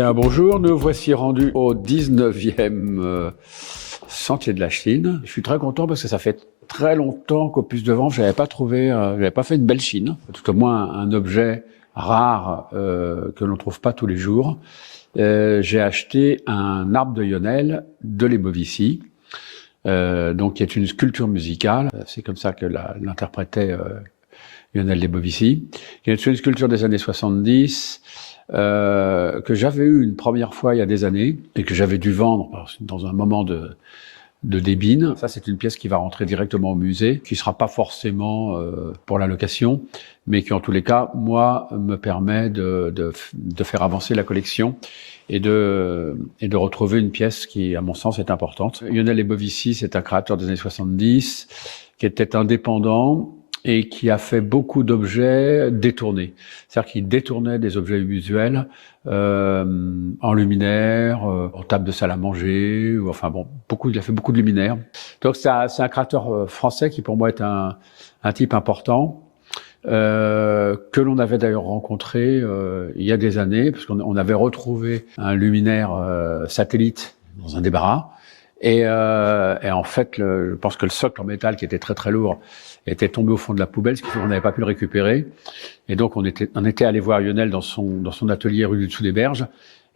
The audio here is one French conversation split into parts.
Bien, bonjour, nous voici rendus au 19e Sentier de la Chine. Je suis très content parce que ça fait très longtemps qu'au Puce de Vanves, j'avais pas fait une belle chine, tout au moins un objet rare que l'on trouve pas tous les jours. J'ai acheté un arbre de Yonel de Lebovici, donc qui est une sculpture musicale. C'est comme ça que l'interprétait Lionel Lebovici, qui est une sculpture des années 70, que j'avais eu une première fois il y a des années et que j'avais dû vendre dans un moment de débine. Ça, c'est une pièce qui va rentrer directement au musée, qui sera pas forcément pour la location, mais qui en tous les cas, moi, me permet de faire avancer la collection et de retrouver une pièce qui, à mon sens, est importante. Lionel Lebovici, c'est un créateur des années 70 qui était indépendant et qui a fait beaucoup d'objets détournés. C'est-à-dire qu'il détournait des objets visuels en luminaire, en table de salle à manger, ou, enfin bon, il a fait beaucoup de luminaires. Donc c'est un créateur français qui pour moi est un type important, que l'on avait d'ailleurs rencontré il y a des années, parce qu'on avait retrouvé un luminaire satellite dans un débarras. Et en fait, je pense que le socle en métal, qui était très très lourd, était tombé au fond de la poubelle, ce qui fait qu'on n'avait pas pu le récupérer. Et donc on était allé voir Lionel dans son atelier rue du Dessous des Berges,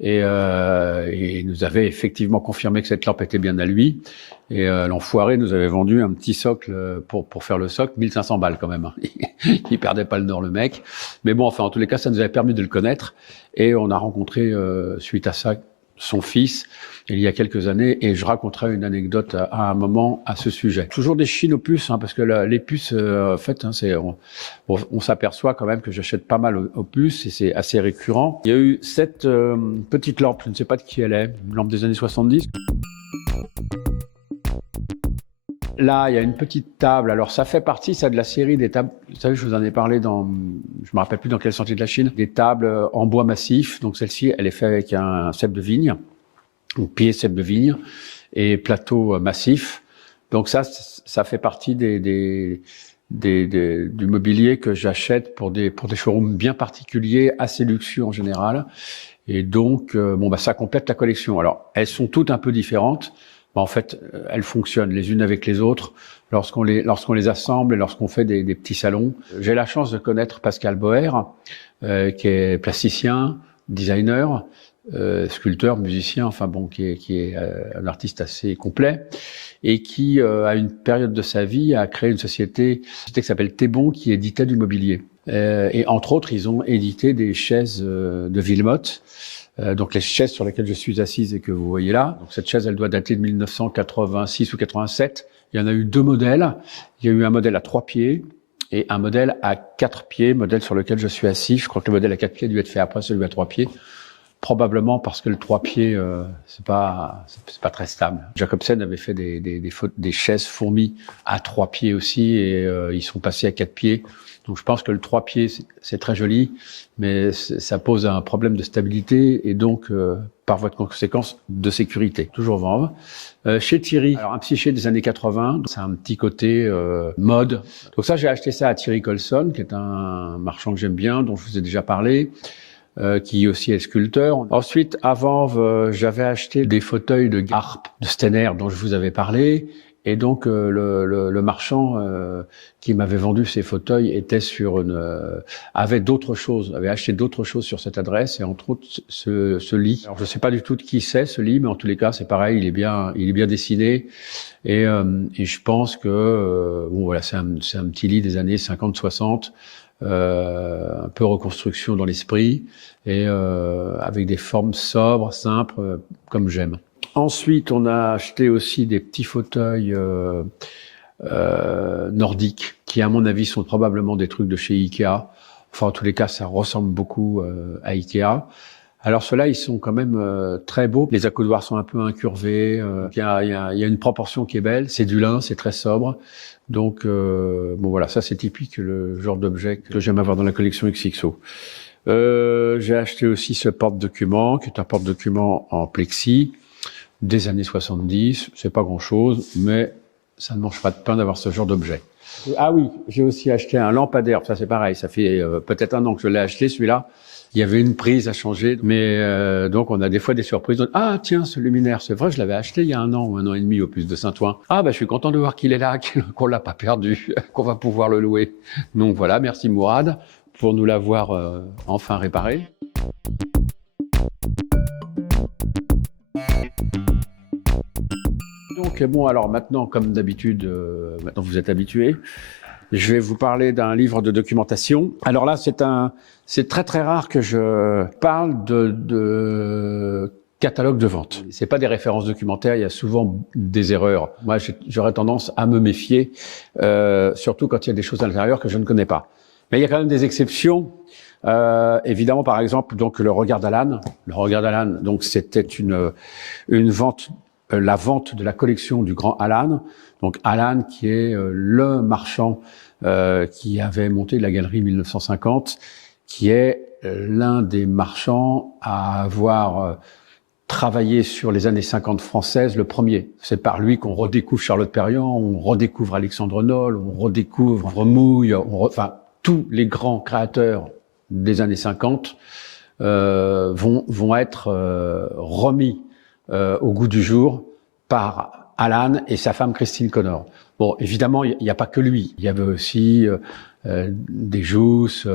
et il nous avait effectivement confirmé que cette lampe était bien à lui. Et l'enfoiré nous avait vendu un petit socle pour faire le socle, 1500 balles quand même. Il perdait pas le nord, le mec. Mais bon, enfin, en tous les cas, ça nous avait permis de le connaître. Et on a rencontré, suite à ça, son fils, il y a quelques années, et je raconterai une anecdote à un moment à ce sujet. Toujours des chines aux puces, parce que les puces, en fait, on s'aperçoit quand même que j'achète pas mal aux puces, et c'est assez récurrent. Il y a eu cette petite lampe, je ne sais pas de qui elle est, une lampe des années 70. Là, il y a une petite table. Alors, ça fait partie, ça, de la série des tables. Vous savez, je vous en ai parlé je me rappelle plus dans quel sentier de la Chine, des tables en bois massif. Donc, celle-ci, elle est faite avec un cep de vigne, ou pied cep de vigne, et plateau massif. Donc, ça fait partie du mobilier que j'achète pour des showrooms bien particuliers, assez luxueux en général. Et donc, ça complète la collection. Alors, elles sont toutes un peu différentes. En fait, elles fonctionnent les unes avec les autres lorsqu'on les assemble et lorsqu'on fait des petits salons. J'ai la chance de connaître Pascal Boer, qui est plasticien, designer, sculpteur, musicien, enfin bon, qui est un artiste assez complet et qui, à une période de sa vie, a créé une société qui s'appelle Thébon, qui éditait du mobilier. Et entre autres, ils ont édité des chaises de Villemotte. Donc les chaises sur lesquelles je suis assise et que vous voyez là. Donc cette chaise, elle doit dater de 1986 ou 87. Il y en a eu deux modèles. Il y a eu un modèle à 3 pieds et un modèle à 4 pieds, modèle sur lequel je suis assis. Je crois que le modèle à 4 pieds a dû être fait après celui à 3 pieds. Probablement parce que le 3 pieds, c'est pas très stable. Jacobsen avait fait des chaises fourmis à 3 pieds aussi, et ils sont passés à 4 pieds. Donc je pense que le 3 pieds, c'est très joli, mais ça pose un problème de stabilité et donc, par voie de conséquence, de sécurité. Toujours Vanves. Chez Thierry, alors un psyché des années 80, c'est un petit côté mode. Donc ça, j'ai acheté ça à Thierry Colson, qui est un marchand que j'aime bien, dont je vous ai déjà parlé. Qui aussi est sculpteur. Ensuite, à Vanves, j'avais acheté des fauteuils de harpe de Steiner dont je vous avais parlé. Et donc, le marchand qui m'avait vendu ces fauteuils était avait d'autres choses, avait acheté d'autres choses sur cette adresse, et entre autres ce lit. Alors, je ne sais pas du tout de qui c'est ce lit, mais en tous les cas, c'est pareil, il est bien dessiné. Et je pense que voilà, c'est un petit lit des années 50-60. Un peu reconstruction dans l'esprit, et avec des formes sobres, simples, comme j'aime. Ensuite, on a acheté aussi des petits fauteuils nordiques, qui à mon avis sont probablement des trucs de chez Ikea. Enfin, en tous les cas, ça ressemble beaucoup à Ikea. Alors ceux-là, ils sont quand même très beaux. Les accoudoirs sont un peu incurvés. Il y a une proportion qui est belle. C'est du lin, c'est très sobre. Donc voilà, ça c'est typique, le genre d'objet que j'aime avoir dans la collection XXO. J'ai acheté aussi ce porte-document, qui est un porte-document en plexi des années 70. C'est pas grand-chose, mais ça ne mange pas de pain d'avoir ce genre d'objet. Ah oui, j'ai aussi acheté un lampadaire. Ça c'est pareil, ça fait peut-être 1 an que je l'ai acheté celui-là. Il y avait une prise à changer, mais donc on a des fois des surprises. Ah tiens, ce luminaire, c'est vrai, je l'avais acheté il y a 1 an ou 1 an et demi au Puce de Saint-Ouen. Ah bah je suis content de voir qu'il est là, qu'on l'a pas perdu, qu'on va pouvoir le louer. Donc voilà, merci Mourad pour nous l'avoir enfin réparé. Donc bon, alors maintenant, comme d'habitude, maintenant vous êtes habitués, je vais vous parler d'un livre de documentation. Alors là, c'est très très rare que je parle de catalogue de vente. C'est pas des références documentaires, il y a souvent des erreurs. Moi, j'aurais tendance à me méfier, surtout quand il y a des choses à l'intérieur que je ne connais pas. Mais il y a quand même des exceptions. Évidemment, par exemple, donc le regard d'Alan. Le regard d'Alan, donc c'était une vente, la vente de la collection du grand Alan. Donc Alan, qui est le marchand qui avait monté la galerie 1950, qui est l'un des marchands à avoir travaillé sur les années 50 françaises, le premier. C'est par lui qu'on redécouvre Charlotte Perriand, on redécouvre Alexandre Noll, on redécouvre Mouille, enfin tous les grands créateurs des années 50 vont être remis au goût du jour par Alan et sa femme Christine Connor. Bon, évidemment, il n'y a pas que lui. Il y avait aussi des Jousse,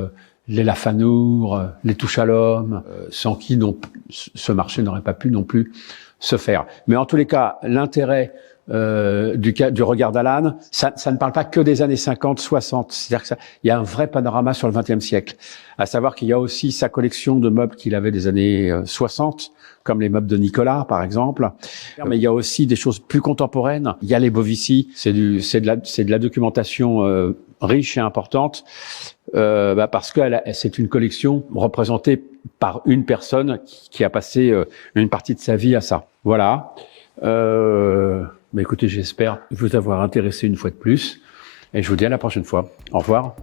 les Lafanour, les Touche à l'homme, sans qui ce marché n'aurait pas pu non plus se faire. Mais en tous les cas, l'intérêt du regard d'Alan, ça ne parle pas que des années 50, 60. C'est-à-dire que il y a un vrai panorama sur le XXe siècle. À savoir qu'il y a aussi sa collection de meubles qu'il avait des années 60, comme les meubles de Nicolas, par exemple. Mais il y a aussi des choses plus contemporaines. Il y a les Bovici. C'est de la documentation riche et importante, parce que c'est une collection représentée par une personne qui a passé une partie de sa vie à ça. Voilà. Mais écoutez, j'espère vous avoir intéressé une fois de plus. Et je vous dis à la prochaine fois. Au revoir.